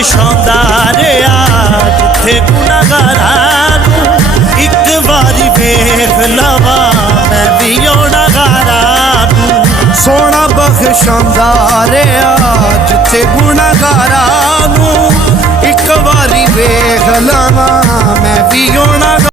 बख्शांदा रहा जिथे गुनाहगारां नूं एक वारी वेख लवा मैं भी गुनाहगारां नूं। सोना बख्शांदा रहा जिथे गुनाहगारां नूं एक वारी वेख लवा मैं भी गुनाहगारां